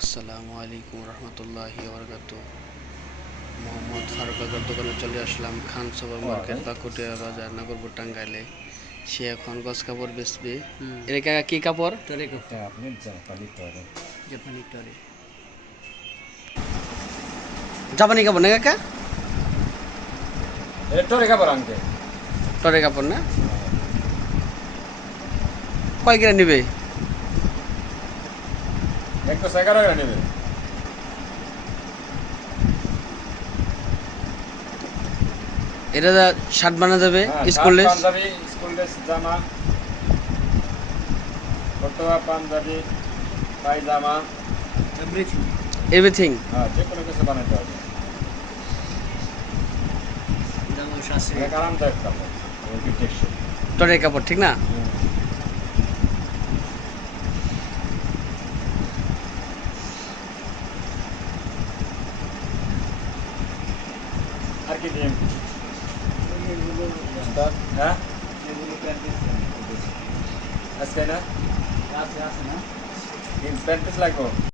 আসসালামু আলাইকুম রহমতুল্লাহ বরকাত মোহাম্মদ ফারুক আগার দোকানে চলে আসলাম খান সুপার মার্কেট বাকুটিয়া বাজার নগরপুর টাঙ্গাইলে। সে এখন গছ কাপড় বেচবে। এর কাকা কি কাপড়? টরে কাপড় এটা আপনি জাপানি তরে জাপানি টরে জাপানি কাপড় না কাকা? টরে কাপড় আনতে। টরে কাপড় না? কয় কিনা নিবে? এগারো টাকা নেবে এটা শার্ট বানা যাবে হ্যাঁ, পাঞ্জাবি জামা ফটোয়া পাঞ্জাবি পায়জামা। এভরিথিং এভরিথিং হ্যাঁ যে কোনো কিছু বানাতে হবে। কাপড় ঠিক না? দিন হ্যাঁ? আজকে না? পিস লাগবে?